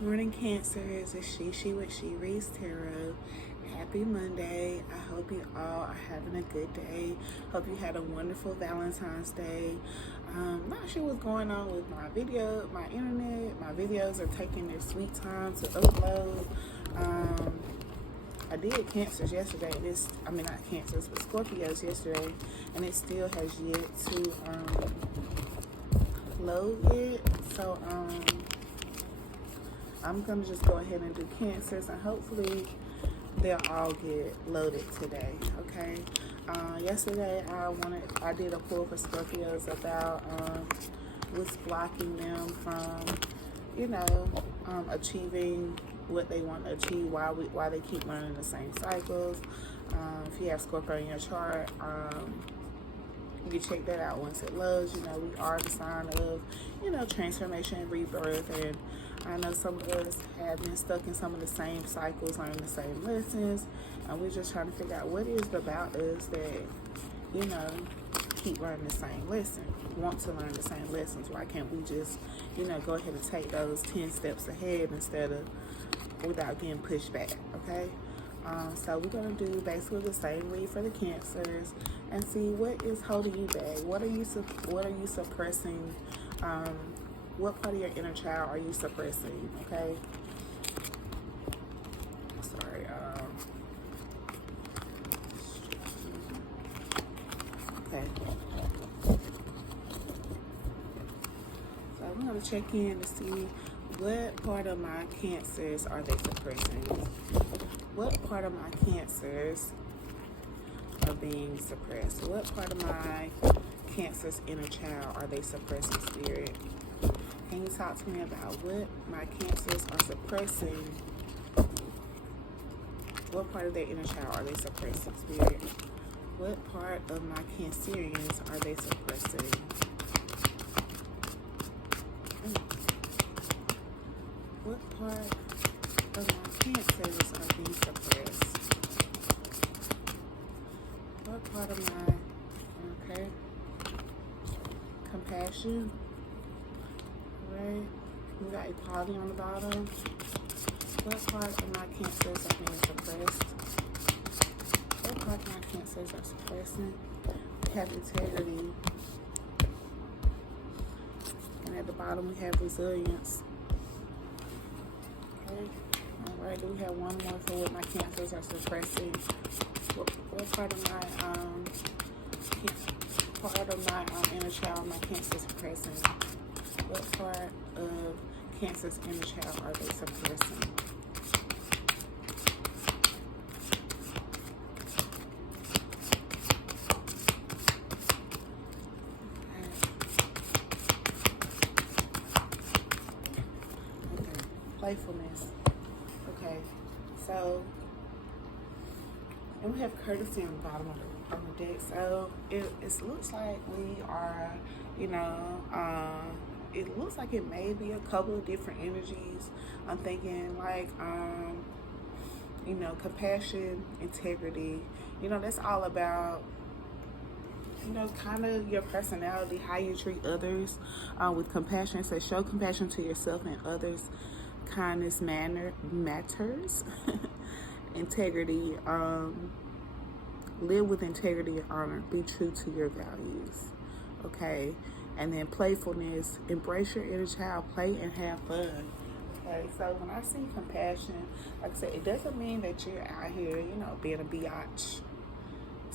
Morning Cancers, it's She with She Reads Tarot. Happy Monday. I hope you all are having a good day. Hope you had a wonderful Valentine's Day. Not sure what's going on with my internet. My videos are taking their sweet time to upload. I did Cancers yesterday. Not Cancers, but Scorpios yesterday. And it still has yet to load yet. So, I'm going to just go ahead and do Cancers, and hopefully they'll all get loaded today, okay? Yesterday I did a pull for Scorpios about what's blocking them from, achieving what they want to achieve, why they keep running the same cycles. If you have Scorpio in your chart, you can check that out once it loads. We are the sign of, transformation and rebirth. And I know some of us have been stuck in some of the same cycles, learning the same lessons. And we're just trying to figure out what is it about us that, keep learning the same lesson, want to learn the same lessons. Why can't we just, go ahead and take those 10 steps ahead without getting pushed back, okay? So we're going to do basically the same read for the Cancers and see what is holding you back. What are you suppressing? What part of your inner child are you suppressing? Okay. Sorry. Okay. So I'm going to check in to see what part of my Cancers are they suppressing. What part of my Cancers are being suppressed? What part of my Cancer's inner child are they suppressing, Spirit? Can you talk to me about what my Cancers are suppressing? What part of their inner child are they suppressing, Spirit? What part of my Cancerians are they suppressing? What part of my Cancers are being suppressed? What part of my, compassion, right? We got equality on the bottom. What part of my Cancers are being suppressed? What part of my Cancers are suppressing? We have integrity. And at the bottom we have resilience. Okay. Alright, do we have one more for what my Cancers are suppressing? What part of my inner child my Cancer's suppressing? What part of Cancer's inner child are they suppressing? Okay. Playfulness. Okay. So, and we have courtesy on the bottom of the deck. So it looks like we are, it looks like it may be a couple of different energies. I'm thinking like, compassion, integrity. That's all about, kind of your personality, how you treat others. With compassion, it says show compassion to yourself and others. Kindness matters. Integrity, live with integrity and honor. Be true to your values. Okay. And then playfulness, embrace your inner child, play and have fun. Okay, so when I see compassion, like I said, it doesn't mean that you're out here, being a biatch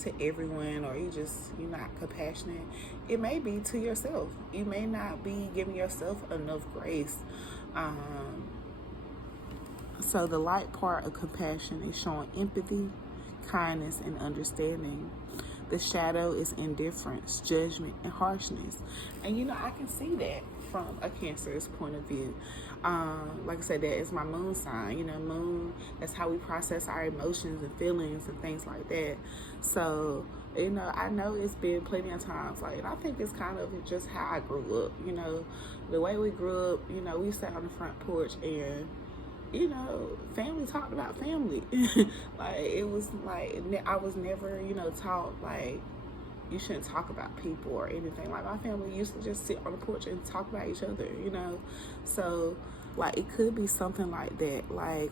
to everyone, or you're not compassionate. It may be to yourself. You may not be giving yourself enough grace. So the light part of compassion is showing empathy, kindness, and understanding. The shadow is indifference, judgment, and harshness. And I can see that from a Cancer's point of view. Like I said, that is my moon sign. Moon, that's how we process our emotions and feelings and things like that. So, I know it's been plenty of times, and I think it's kind of just how I grew up. The way we grew up, we sat on the front porch and family talked about family. It was I was never, taught you shouldn't talk about people or anything. My family used to just sit on the porch and talk about each other, So Like, it could be something like that. Like,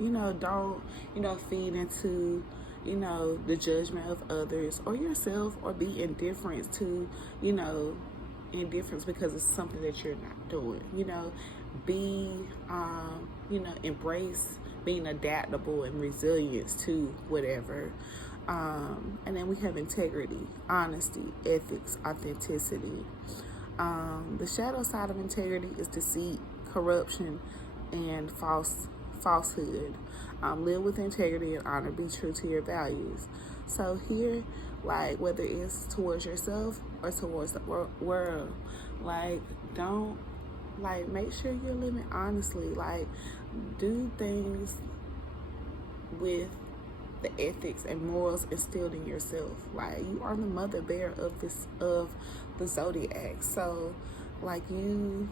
you know, don't, you know, feed into, you know, the judgment of others or yourself, or be indifferent to, you know, indifference because it's something that you're not doing. You know, be, you know, embrace being adaptable and resilience to whatever. And then we have integrity, honesty, ethics, authenticity. The shadow side of integrity is deceit, corruption, and falsehood. Live with integrity and honor. Be true to your values. So here, like, whether it's towards yourself or towards the world, like, don't, like, make sure you're living honestly. Like, do things with the ethics and morals instilled in yourself. Like, you are the mother bear of the zodiac. So, like, you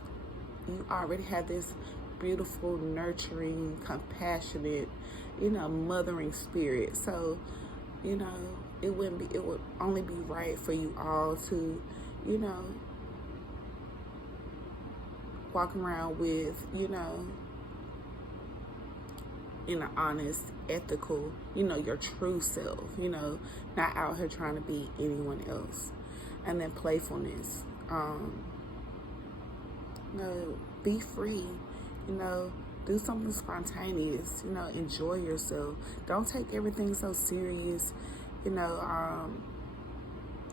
already have this beautiful, nurturing, compassionate, you know, mothering spirit. So, you know, it would only be right for you all to, you know, walk around with, you know, in an honest, ethical, you know, your true self, you know, not out here trying to be anyone else. And then playfulness. You know, be free, you know, do something spontaneous, you know, enjoy yourself. Don't take everything so serious, you know,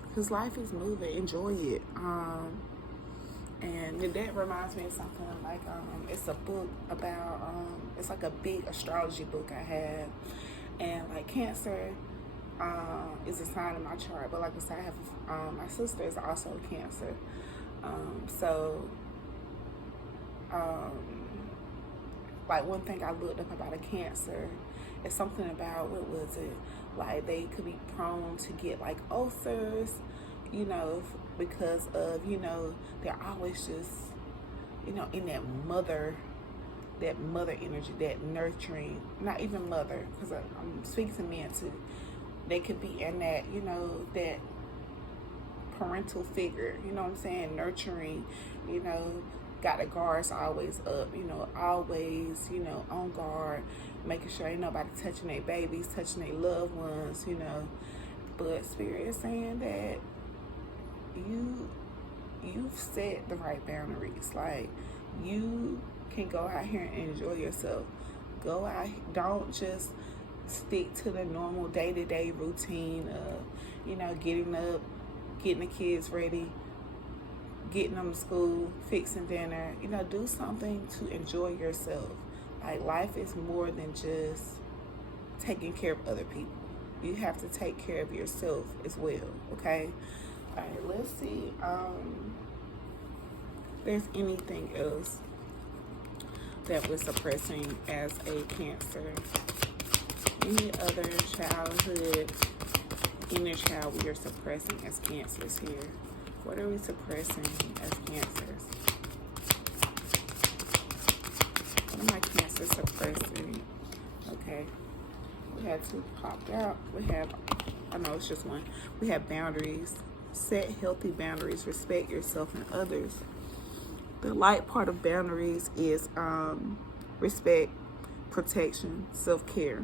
because life is moving, enjoy it. And that reminds me of something, like, it's a book about, it's like a big astrology book I have. And, like, Cancer is a sign in my chart. But, like I said, I have, my sister is also Cancer. Like, one thing I looked up about a Cancer is something about, what was it? Like, they could be prone to get, like, ulcers, you know, because of, you know, they're always just, you know, in that mother energy, that nurturing, not even mother, because I'm speaking to men too. They could be in that, you know, that parental figure, you know what I'm saying, nurturing, you know, got the guards always up, you know, always, you know, on guard, making sure ain't nobody touching their babies, touching their loved ones, you know. But Spirit is saying that you've set the right boundaries. Like, you can go out here and enjoy yourself. Go out, don't just stick to the normal day-to-day routine of, you know, getting up, getting the kids ready, getting them to school, fixing dinner. You know, do something to enjoy yourself. Like, life is more than just taking care of other people. You have to take care of yourself as well, okay? All right, let's see if there's anything else that we're suppressing as a Cancer. Any other childhood inner child we are suppressing as Cancers here? What are we suppressing as Cancers? What am I Cancer suppressing? Okay. We had two popped out. We have, I know it's just one. We have boundaries. Set healthy boundaries. Respect yourself and others. The light part of boundaries is respect, protection, self-care.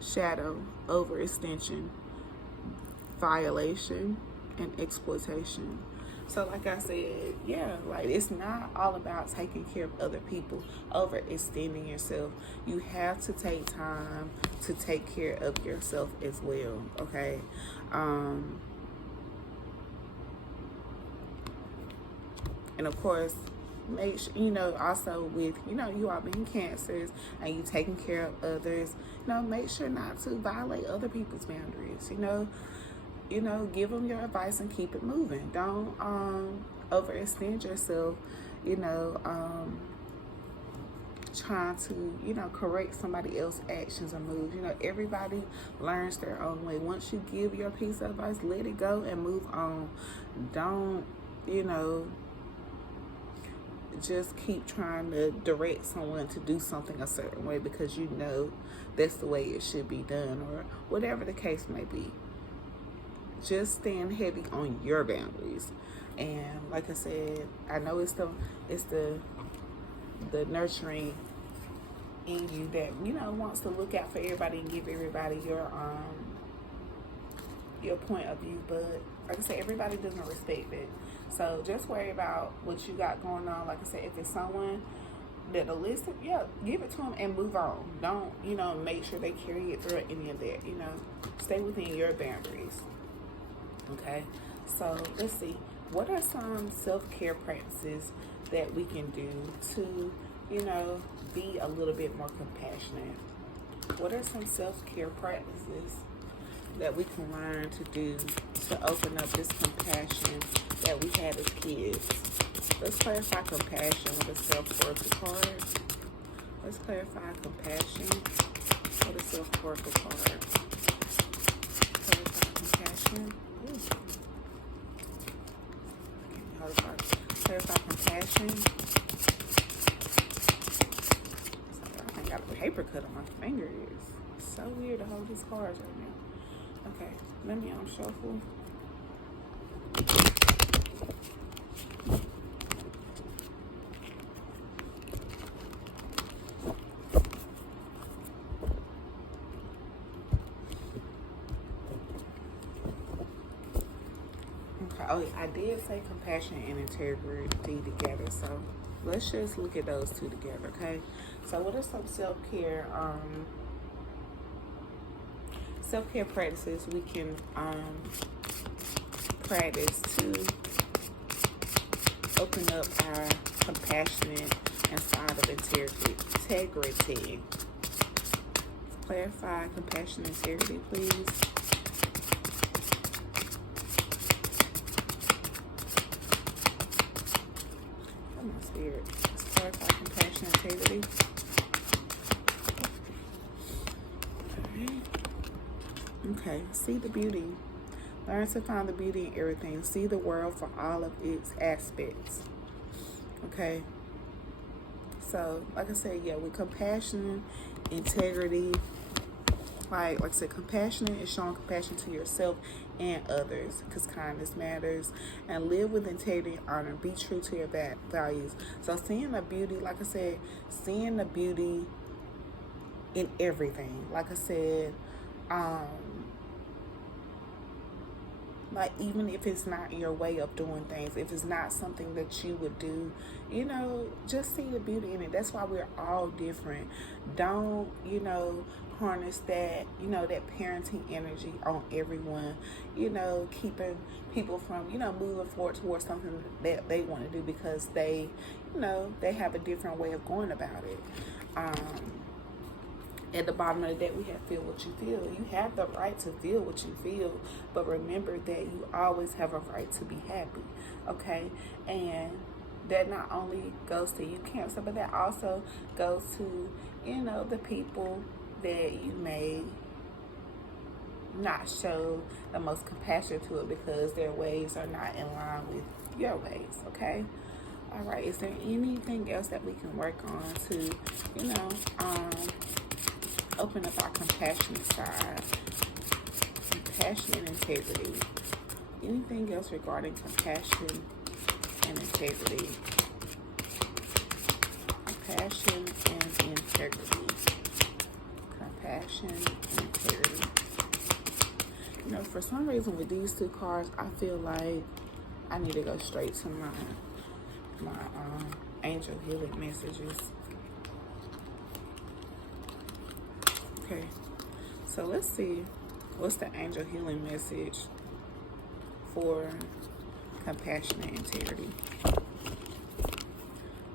Shadow, overextension, violation, and exploitation. So, like I said, yeah, like, it's not all about taking care of other people, overextending yourself. You have to take time to take care of yourself as well, okay? And of course, make sure, you know, also with, you know, you all being Cancers and you taking care of others, you know, make sure not to violate other people's boundaries, you know, give them your advice and keep it moving. Don't overextend yourself, you know, trying to, you know, correct somebody else's actions or moves. You know, everybody learns their own way. Once you give your piece of advice, let it go and move on. Don't, you know, just keep trying to direct someone to do something a certain way because you know that's the way it should be done, or whatever the case may be. Just stand heavy on your boundaries. And like I said, I know it's the the nurturing in you that, you know, wants to look out for everybody and give everybody your point of view. But like I said, everybody doesn't respect it. So just worry about what you got going on. Like I said, if it's someone that'll listen, yeah, give it to them and move on. Don't, you know, make sure they carry it through any of that. You know, stay within your boundaries. Okay, so let's see. What are some self-care practices that we can do to, you know, be a little bit more compassionate? What are some self-care practices that we can learn to do to open up this compassion that we had as kids? Let's clarify compassion with a self-worth card. Let's clarify compassion with a self-worth card. Clarify compassion. Ooh. Clarify compassion. Sorry, I got a paper cut on my finger. It's so weird to hold these cards right now. Okay, let me unshuffle. Okay, oh, I did say compassion and integrity together, so let's just look at those two together, okay? So what are some self-care practices we can practice to open up our compassionate and side of integrity? Clarify compassion and integrity, please. Come on, Spirit. Let's clarify compassion and integrity. Okay, see the beauty. Learn to find the beauty in everything. See the world for all of its aspects. Okay. So, like I said, yeah, with compassion, integrity, like I said, compassionate is showing compassion to yourself and others, because kindness matters. And live with integrity and honor. Be true to your values. So, seeing the beauty, like I said, seeing the beauty in everything. Like I said, like even if it's not your way of doing things, if it's not something that you would do, you know, just see the beauty in it. That's why we're all different. Don't, you know, harness that, you know, that parenting energy on everyone, you know, keeping people from, you know, moving forward towards something that they want to do because they, you know, they have a different way of going about it. At the bottom of the deck, we have feel what you feel. You have the right to feel what you feel, but remember that you always have a right to be happy, okay? And that not only goes to you, Cancer, but that also goes to, you know, the people that you may not show the most compassion to it because their ways are not in line with your ways, okay? All right, is there anything else that we can work on to, you know, open up our compassionate side, compassion and integrity? Anything else regarding compassion and integrity? Compassion and integrity. Compassion and integrity. You know, for some reason with these two cards, I feel like I need to go straight to my angel healing messages. Okay, so let's see what's the angel healing message for compassion and integrity.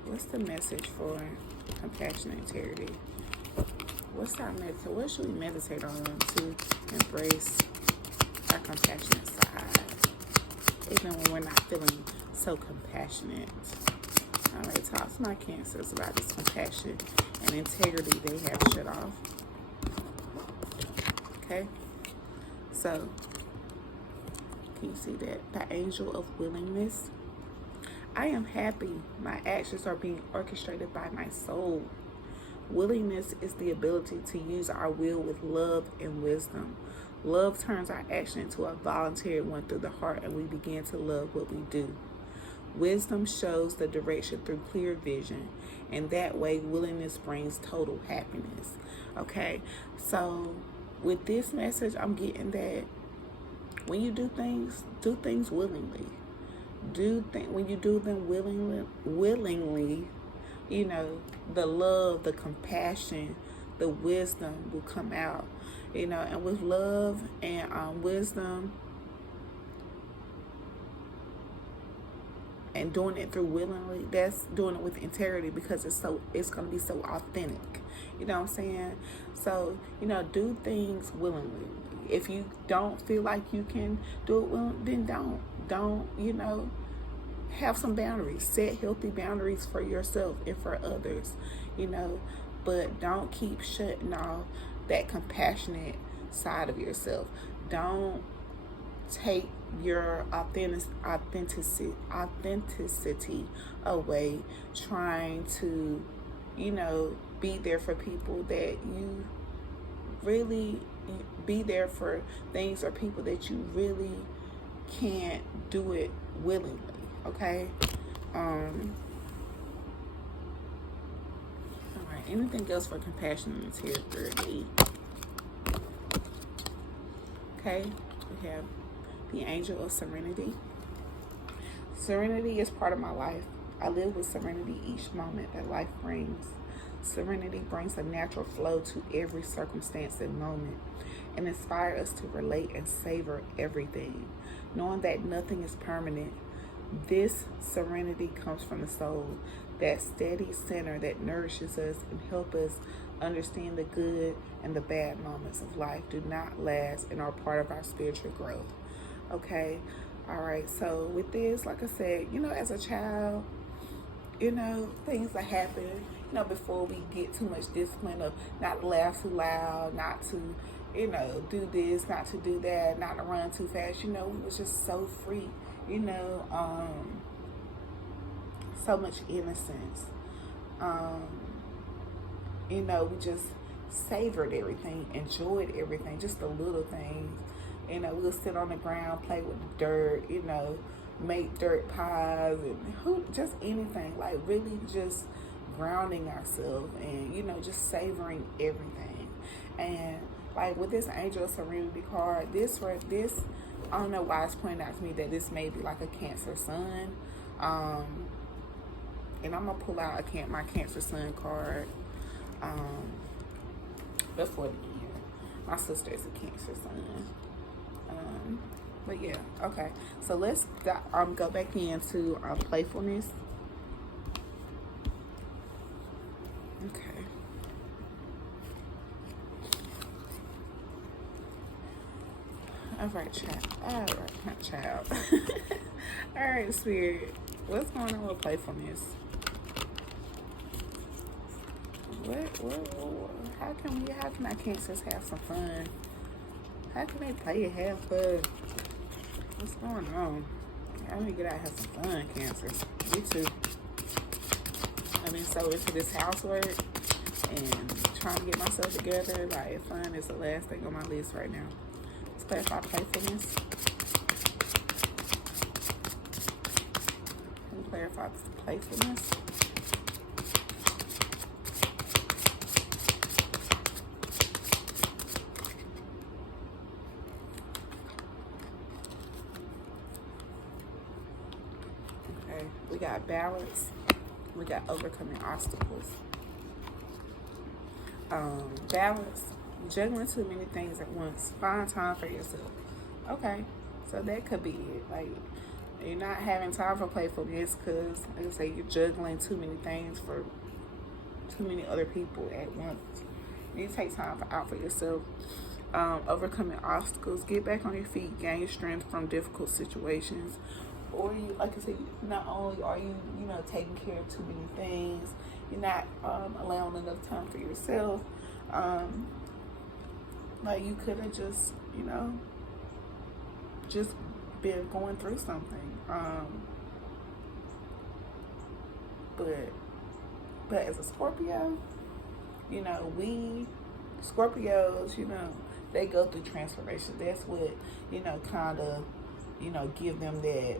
What's the message for compassion and integrity? What's our meditate? What should we meditate on to embrace our compassionate side, even when we're not feeling so compassionate? All right, talk to my Cancers about this compassion and integrity they have shut off. Okay, so can you see that? The angel of willingness. I am happy. My actions are being orchestrated by my soul. Willingness is the ability to use our will with love and wisdom. Love turns our action into a voluntary one through the heart, and we begin to love what we do. Wisdom shows the direction through clear vision, and that way willingness brings total happiness. Okay, so with this message, I'm getting that when you do things willingly. When you do them willingly, you know, the love, the compassion, the wisdom will come out. You know, and with love and wisdom, and doing it through willingly, that's doing it with integrity, because it's going to be so authentic. You know what I'm saying? So, you know, do things willingly. If you don't feel like you can do it well, then don't, you know, have some boundaries. Set healthy boundaries for yourself and for others, you know, but don't keep shutting off that compassionate side of yourself. Don't take your authenticity away, trying to, you know, be there for people that you really, be there for things or people that you really can't do it willingly. Okay. All right, anything else for compassion and integrity? Okay, we have the Angel of Serenity. Serenity is part of my life. I live with serenity each moment that life brings. Serenity brings a natural flow to every circumstance and moment, and inspires us to relate and savor everything, knowing that nothing is permanent. This serenity comes from the soul, that steady center that nourishes us and helps us understand the good and the bad moments of life do not last and are part of our spiritual growth. Okay, all right, so with this, like I said, you know, as a child, you know, things that happen, you know, before we get too much discipline of not to laugh too loud, not to, you know, do this, not to do that, not to run too fast. You know, we was just so free, you know, so much innocence. You know, we just savored everything, enjoyed everything, just the little things. You know, we'll sit on the ground, play with the dirt, you know, make dirt pies and just anything, like really just grounding ourselves and, you know, just savoring everything. And like with this Angel of Serenity card, this I don't know why it's pointing out to me that this may be like a Cancer sun. And I'm gonna pull out my Cancer sun card before the year. My sister is a Cancer sun. But yeah, okay. So let's go back into playfulness. Okay. All right, child. All right, not child. All right, Spirit. What's going on with playfulness? What? How can our Cancers have some fun? How can they play and have fun? What's going on? I need to get out and have some fun, Cancers. Me too. I've been so into this housework and trying to get myself together. Like, fun is the last thing on my list right now. Let's clarify playfulness. Let me clarify playfulness. We got balance. We got overcoming obstacles. Balance. Juggling too many things at once. Find time for yourself. Okay, so that could be it. Like, you're not having time for playfulness because, like I say, you're juggling too many things for too many other people at once. You need to take time out for yourself. Overcoming obstacles. Get back on your feet. Gain strength from difficult situations. Or you, like I said, not only are you, you know, taking care of too many things, you're not allowing enough time for yourself. Like you could have just, you know, just been going through something. But as a Scorpio, you know, we Scorpios, you know, they go through transformation. That's what, you know, kind of, you know, give them that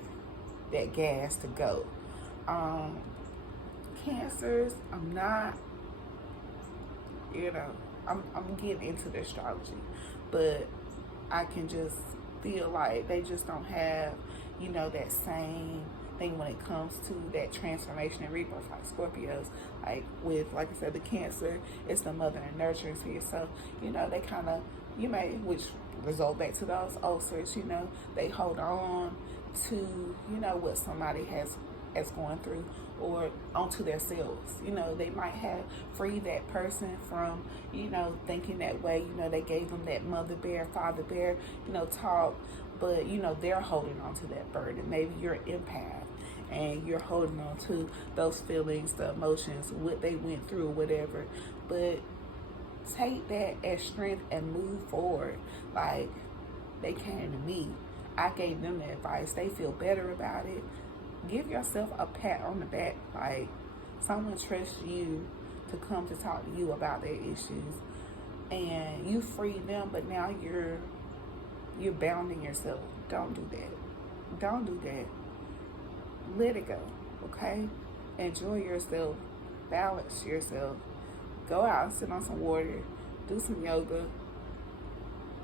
that gas to go. Cancers, I'm not, you know, I'm getting into the astrology, but I can just feel like they just don't have, you know, that same thing when it comes to that transformation and rebirth like Scorpios. Like with, like I said, the Cancer, it's the mother and nurturing sphere. So, you know, they kind of, you may, which result back to those ulcers, you know, they hold on to, you know, what somebody has going through, or onto themselves. You know, they might have freed that person from, you know, thinking that way. You know, they gave them that mother bear, father bear, you know, talk, but, you know, they're holding on to that burden. Maybe you're an empath and you're holding on to those feelings, the emotions, what they went through, whatever. But take that as strength and move forward. Like, they came to me, I gave them the advice, they feel better about it. Give yourself a pat on the back. Like, someone trusts you to come to talk to you about their issues, and you freed them, but now you're bounding yourself. Don't do that. Don't do that. Let it go, okay? Enjoy yourself. Balance yourself. Go out, sit on some water, do some yoga,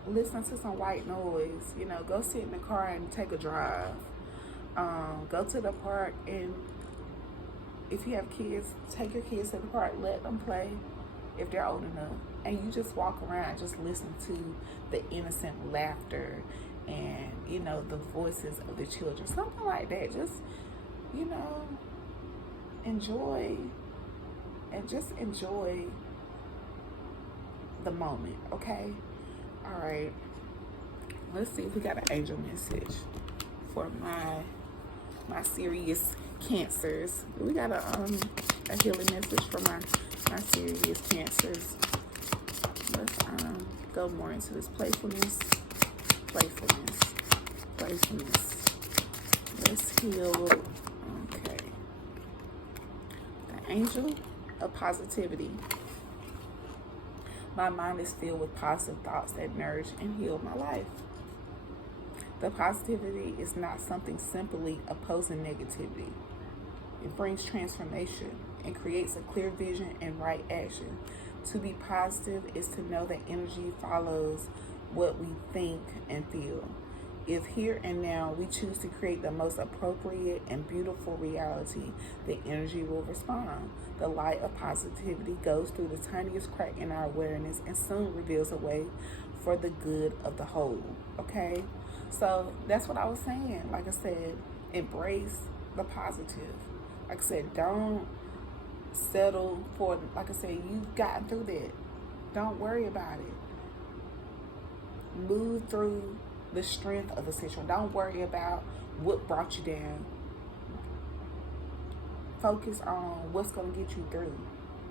listen to some white noise. You know, go sit in the car and take a drive. Go to the park, and if you have kids, take your kids to the park, let them play if they're old enough, and you just walk around, just listen to the innocent laughter and, you know, the voices of the children, something like that. Just, you know, enjoy, and just enjoy the moment, okay? All right, let's see if we got an angel message for my serious Cancers. We got a healing message for my serious Cancers. Let's go more into this playfulness. Let's heal. Okay. The angel of positivity. My mind is filled with positive thoughts that nourish and heal my life. The positivity is not something simply opposing negativity. It brings transformation and creates a clear vision and right action. To be positive is to know that energy follows what we think and feel. If here and now we choose to create the most appropriate and beautiful reality, the energy will respond. The light of positivity goes through the tiniest crack in our awareness and soon reveals a way for the good of the whole. Okay? So that's what I was saying. Like I said, embrace the positive. Like I said, don't settle for, like I said, you've gotten through that. Don't worry about it. Move through the strength of the situation. Don't worry about what brought you down. Focus on what's going to get you through.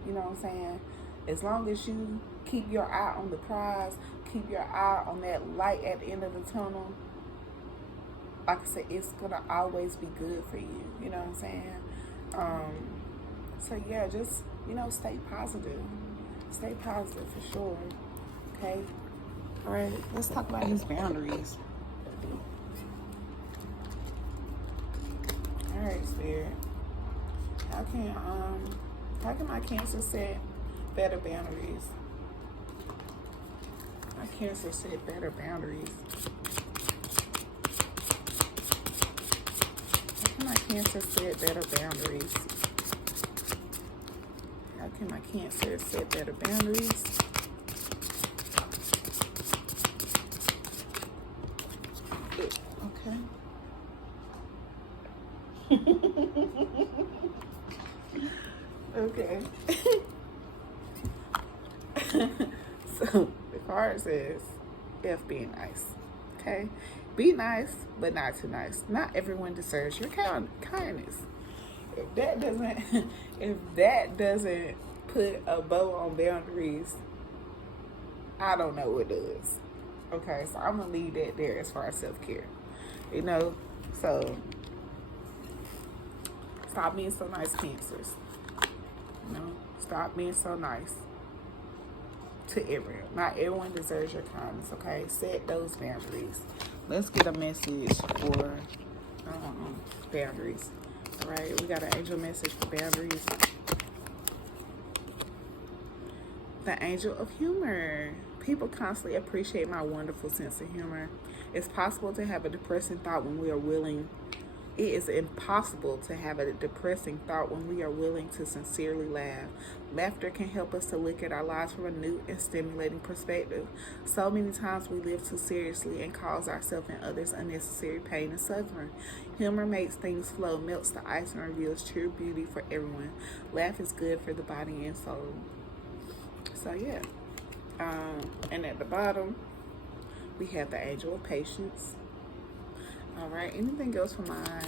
You know what I'm saying? As long as you keep your eye on the prize, keep your eye on that light at the end of the tunnel, like I said, it's going to always be good for you. You know what I'm saying? So yeah, just, you know, stay positive. Stay positive for sure. Okay? All right, let's talk about his boundaries. All right, Spirit. How can my Cancer set better boundaries? My Cancer set better boundaries. How can my Cancer set better boundaries? How can my Cancer set better boundaries? Okay. So the card says F, being nice. Okay? Be nice, but not too nice. Not everyone deserves your kindness. If that doesn't put a bow on boundaries, I don't know what does. Okay, so I'm gonna leave that there as far as self-care. You know, so stop being so nice, Cancers. You know, stop being so nice to everyone. Not everyone deserves your kindness, okay? Set those boundaries. Let's get a message for Boundaries. All right, we got an angel message for boundaries. The angel of humor. People constantly appreciate my wonderful sense of humor. It's possible to have a depressing thought when we are willing. It is impossible to have a depressing thought when we are willing to sincerely laugh. Laughter can help us to look at our lives from a new and stimulating perspective. So many times we live too seriously and cause ourselves and others unnecessary pain and suffering. Humor makes things flow, melts the ice, and reveals true beauty for everyone. Laugh is good for the body and soul. So yeah, and at the bottom we have the angel of patience. All right, anything else for my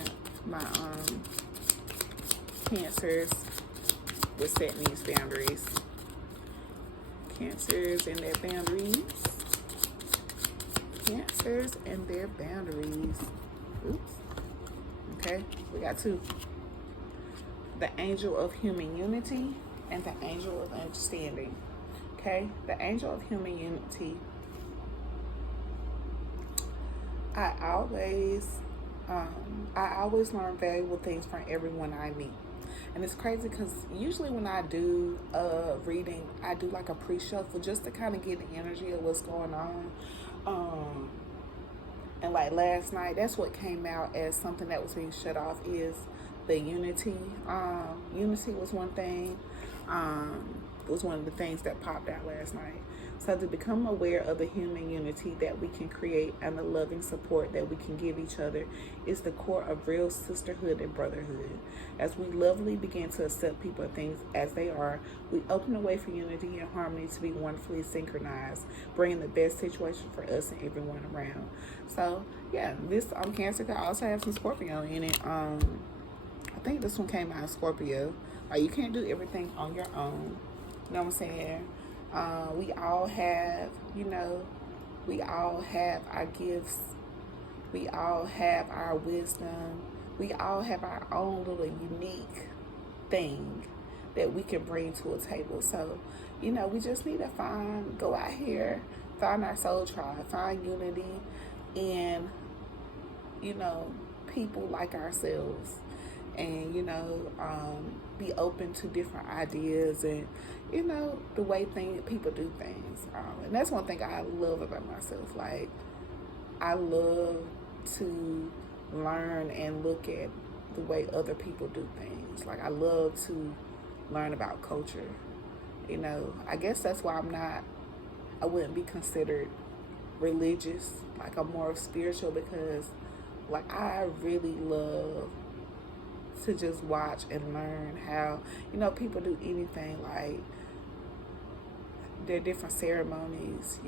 Cancers with setting these boundaries? Cancers and their boundaries. Cancers and their boundaries. Oops. Okay, we got two. The angel of human unity and the angel of understanding. Okay, the angel of human unity. I always learn valuable things from everyone I meet. And it's crazy because usually when I do reading, I do like a pre-shuffle just to kind of get the energy of what's going on. And like last night, that's what came out as something that was being shut off is the unity. Unity was one thing. It was one of the things that popped out last night. So to become aware of the human unity that we can create and the loving support that we can give each other is the core of real sisterhood and brotherhood. As we lovingly begin to accept people and things as they are, we open the way for unity and harmony to be wonderfully synchronized, bringing the best situation for us and everyone around. So yeah, this Cancer could also have some Scorpio in it. I think this one came out of Scorpio. You can't do everything on your own. You know what I'm saying? We all have, we all have our gifts. We all have our wisdom. We all have our own little unique thing that we can bring to a table. So, we just need to go out here, find our soul tribe, find unity in, people like ourselves. And, be open to different ideas and, the way people do things. And that's one thing I love about myself. Like, I love to learn and look at the way other people do things. Like, I love to learn about culture. I guess that's why I wouldn't be considered religious. Like, I'm more spiritual because, like, I really love to just watch and learn how, people do anything, like their different ceremonies,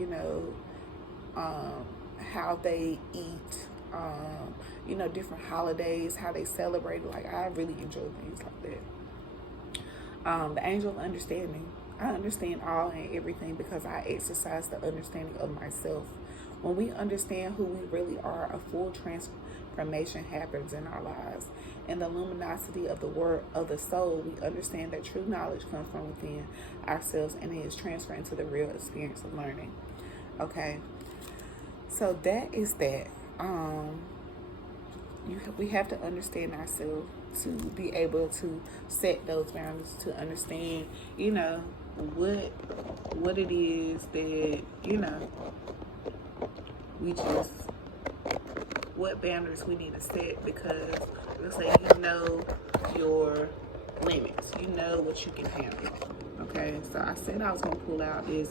how they eat, different holidays, how they celebrate. Like, I really enjoy things like that. The angel of understanding. I understand all and everything because I exercise the understanding of myself. When we understand who we really are, a full transformation happens in our lives. In the luminosity of the word of the soul, we understand that true knowledge comes from within ourselves and it is transferred into the real experience of learning. Okay, so that is that. We have to understand ourselves to be able to set those boundaries, to understand, what it is that, we just, what boundaries we need to set, because let's say your limits, what you can handle. Okay, so I said I was going to pull out this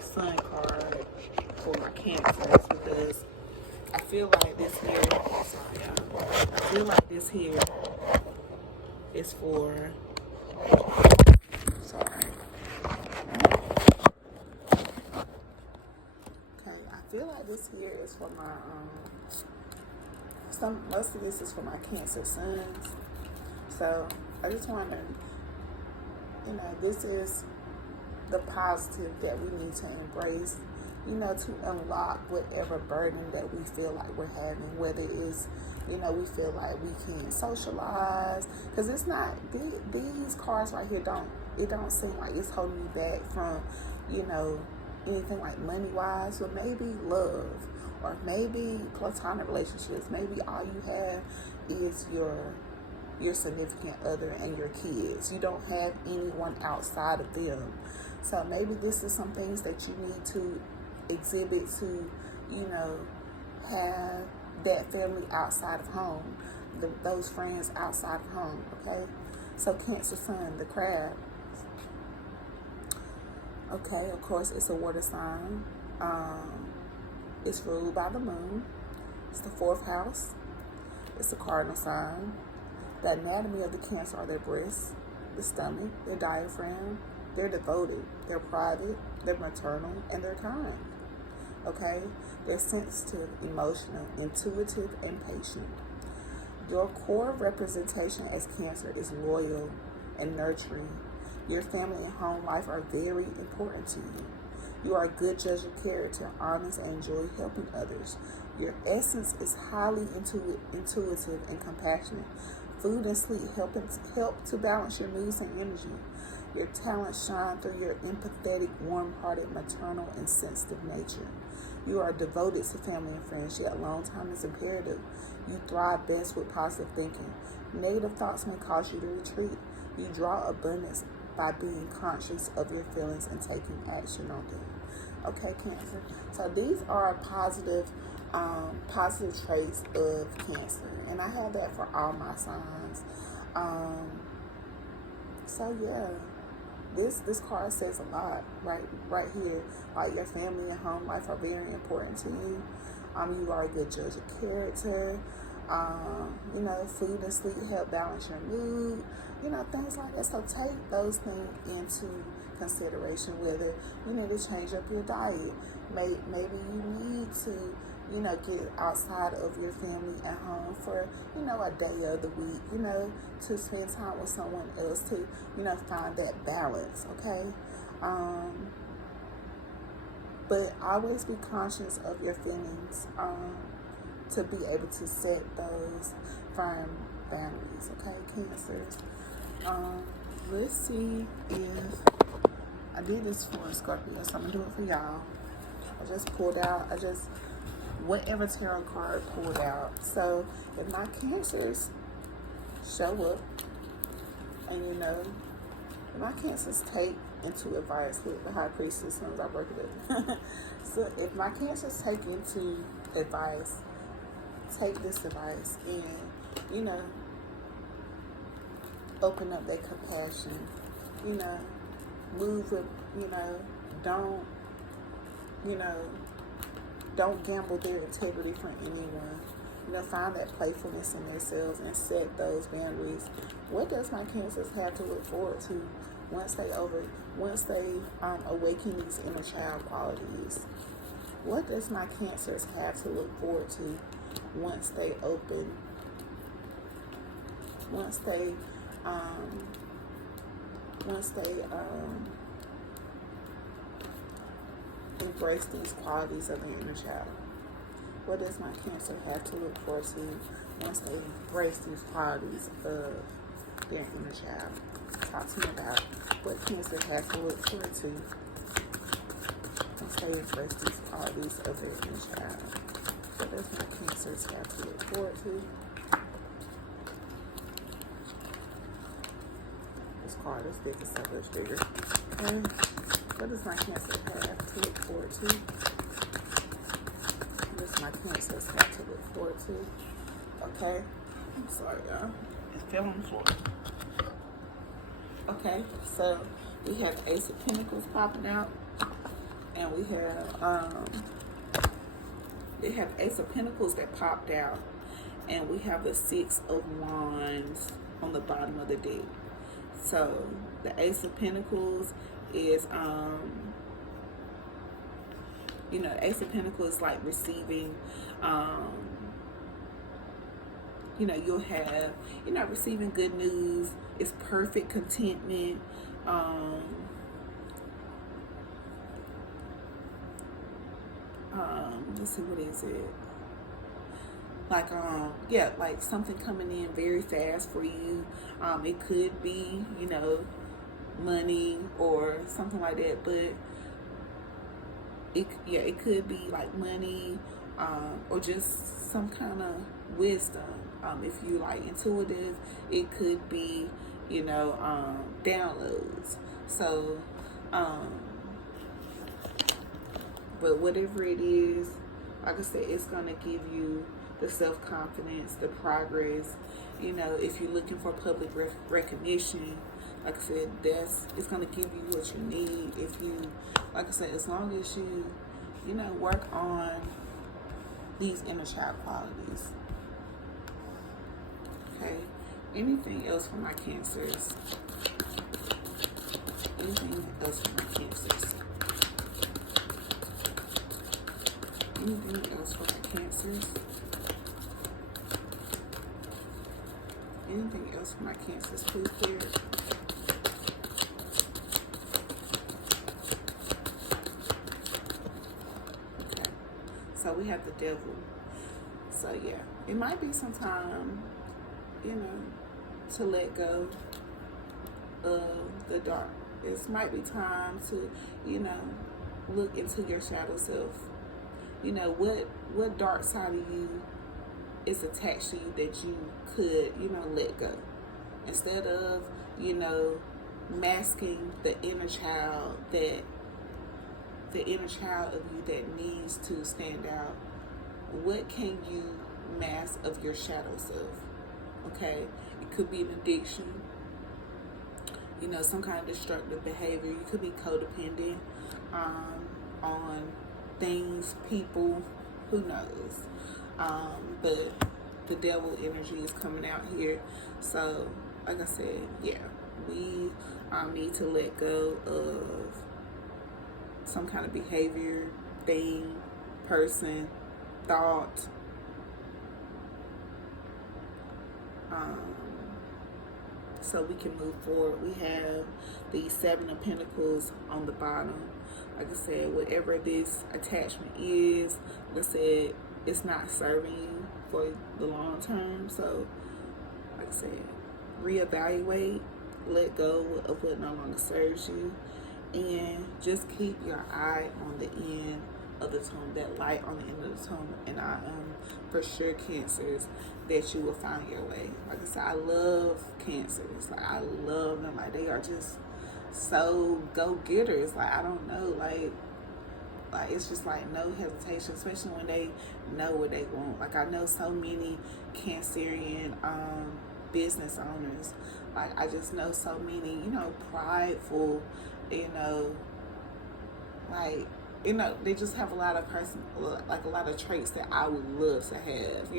sun card for my Cancers because I feel like this here, is for, I feel like this here is for my, most of this is for my Cancer sons. So I just want to, this is the positive that we need to embrace, to unlock whatever burden that we feel like we're having, whether it's, we feel like we can't socialize, because it's not, these cards right here don't seem like it's holding you back from, anything like money-wise, but maybe love, or maybe platonic relationships. Maybe all you have is your significant other and your kids. You don't have anyone outside of them. So maybe this is some things that you need to exhibit to, you know, have that family outside of home, those friends outside of home, okay? So Cancer Sun, the crab. Okay, of course, it's a water sign. It's ruled by the moon. It's the 4th house. It's a cardinal sign. The anatomy of the Cancer are their breasts, the stomach, their diaphragm. They're devoted, they're private, they're maternal, and they're kind. Okay? They're sensitive, emotional, intuitive, and patient. Your core representation as Cancer is loyal and nurturing. Your family and home life are very important to you. You are a good judge of character, honest, and enjoy helping others. Your essence is highly intuitive and compassionate. Food and sleep help to balance your moods and energy. Your talents shine through your empathetic, warm-hearted, maternal, and sensitive nature. You are devoted to family and friends, yet alone time is imperative. You thrive best with positive thinking. Negative thoughts may cause you to retreat. You draw abundance by being conscious of your feelings and taking action on them. Okay, Cancer. So these are positive traits of Cancer, and I have that for all my signs. So yeah, this card says a lot right here. Like, your family and home life are very important to you. You are a good judge of character. You know, food and sleep help balance your mood. You know, things like that. So take those things into consideration. Whether you need to change up your diet, maybe you need to, you know, get outside of your family at home for, you know, a day of the week, you know, to spend time with someone else, to, you know, find that balance, okay? But always be conscious of your feelings, to be able to set those firm boundaries, okay, Cancer? Let's see if I did this for Scorpio, so I'm gonna do it for y'all. I just pulled out, whatever tarot card pulled out. So if my Cancers show up, and you know, if my Cancers take into advice with the High Priestess, as soon as I break it up. So if my Cancers take into advice, take this advice and, you know, open up their compassion, you know, move with, you know, don't gamble their integrity for anyone. You know, find that playfulness in themselves and set those boundaries. What does my Cancers have to look forward to once they awaken these inner child qualities? What does my Cancers have to look forward to once they embrace these qualities of their inner child? What does my Cancer have to look forward to once they embrace these qualities of their inner child? Talk to me about what Cancer has to look forward to once they embrace these qualities of their inner child. What does my Cancers have to look forward to? This card is big, it's so much bigger. Okay. What does my Cancer have to look forward to? What does my Cancers have to look forward to? Okay. I'm sorry, y'all. It fell on the floor. Okay, so we have Ace of Pentacles popping out, and we have Ace of Pentacles that popped out, and we have the 6 of Wands on the bottom of the deck. So the Ace of Pentacles is, you know, Ace of Pentacles is like receiving, you know, you'll have, you know, receiving good news. It's perfect contentment. Let's see, what is it? Like, yeah, like something coming in very fast for you. It could be, you know, money or something like that, but it could be like money, or just some kind of wisdom. If you like intuitive, it could be, downloads. So, but whatever it is, like I said, it's going to give you the self-confidence, the progress. If you're looking for public recognition, like I said, it's going to give you what you need. If you, like I said, as long as you, work on these inner child qualities. Okay. Anything else for my Cancers? Anything else for my Cancers? Anything else for my Cancers? Anything else for my Cancers? Please clear it. Okay. So we have the Devil. So yeah, it might be some time, to let go of the dark. It might be time to, look into your shadow self. What dark side of you is attached to you that you could, let go. Instead of, masking the inner child of you that needs to stand out. What can you mask of your shadow self? Okay? It could be an addiction, some kind of destructive behavior. You could be codependent on things, people, who knows. But the Devil energy is coming out here. So, like I said, yeah, we need to let go of some kind of behavior, thing, person, thought. So we can move forward. We have the Seven of Pentacles on the bottom. Like I said, whatever this attachment is, like I said, it's not serving you for the long term. So, like I said, reevaluate, let go of what no longer serves you, and just keep your eye on the end of the tunnel, that light on the end of the tunnel. And I am for sure, Cancers, that you will find your way. Like I said, I love Cancers. Like, I love them. Like, they are just so go-getters. Like, I don't know, like it's just like no hesitation, especially when they know what they want. Like, I know so many Cancerian business owners. Like, I just know so many, prideful, they just have a lot of a lot of traits that I would love to have,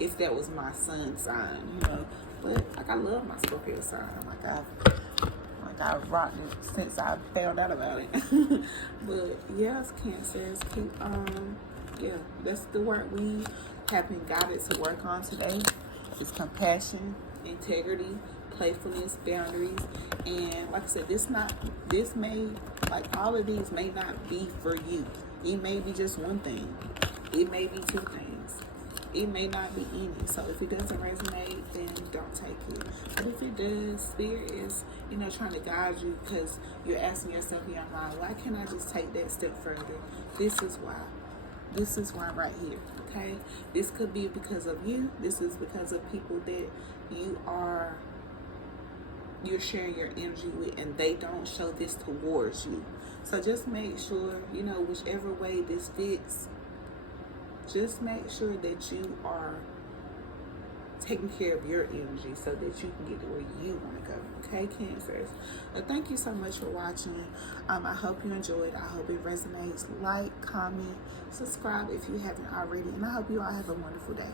if that was my sun sign, But like, I love my Scorpio sign. I've rocked it since I found out about it. But yes, Cancers, that's the work we have been guided to work on today. It's compassion, integrity, playfulness, boundaries, and like I said, all of these may not be for you. It may be just one thing. It may be two things. It may not be any. So if it doesn't resonate, then don't take it. But if it does, Spirit is, trying to guide you, because you're asking yourself in your mind, why can't I just take that step further? This is why. This is why right here, okay? This could be because of you. This is because of people that you're sharing your energy with, and they don't show this towards you. So just make sure, whichever way this fits, just make sure that you are taking care of your energy so that you can get to where you want to go. Okay, Cancers? Thank you so much for watching. I hope you enjoyed. I hope it resonates. Like, comment, subscribe if you haven't already. And I hope you all have a wonderful day.